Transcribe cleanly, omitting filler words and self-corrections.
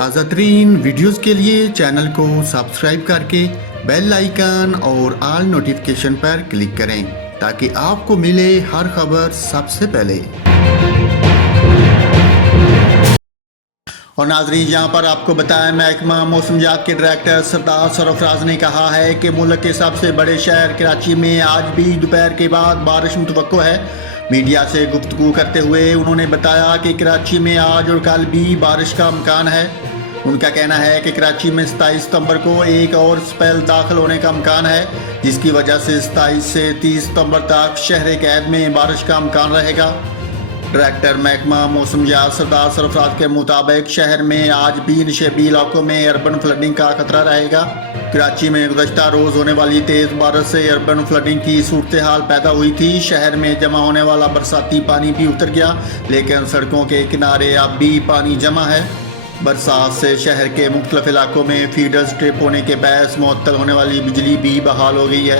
تازہ ترین ویڈیوز کے لیے چینل کو سبسکرائب کر کے بیل آئیکن اور آل نوٹیفیکیشن پر کلک کریں تاکہ آپ کو ملے ہر خبر سب سے پہلے۔ اور ناظرین، یہاں پر آپ کو بتائیں، محکمہ موسمیات کے ڈائریکٹر سردار سرفراز نے کہا ہے کہ ملک کے سب سے بڑے شہر کراچی میں آج بھی دوپہر کے بعد بارش متوقع ہے۔ میڈیا سے گفتگو کرتے ہوئے انہوں نے بتایا کہ کراچی میں آج اور کل بھی بارش کا امکان ہے۔ ان کا کہنا ہے کہ کراچی میں 27 ستمبر کو ایک اور سپیل داخل ہونے کا امکان ہے، جس کی وجہ سے 27 سے 30 ستمبر تک شہر قید میں بارش کا امکان رہے گا۔ ڈائریکٹر محکمہ موسمیات سردار سرفراز کے مطابق شہر میں آج بھی نشیبی علاقوں میں اربن فلڈنگ کا خطرہ رہے گا۔ کراچی میں گزشتہ روز ہونے والی تیز بارش سے اربن فلڈنگ کی صورتحال پیدا ہوئی تھی۔ شہر میں جمع ہونے والا برساتی پانی بھی اتر گیا، لیکن سڑکوں کے کنارے اب بھی پانی جمع ہے۔ برسات سے شہر کے مختلف علاقوں میں فیڈرز ٹرپ ہونے کے باعث معطل ہونے والی بجلی بھی بحال ہو گئی ہے۔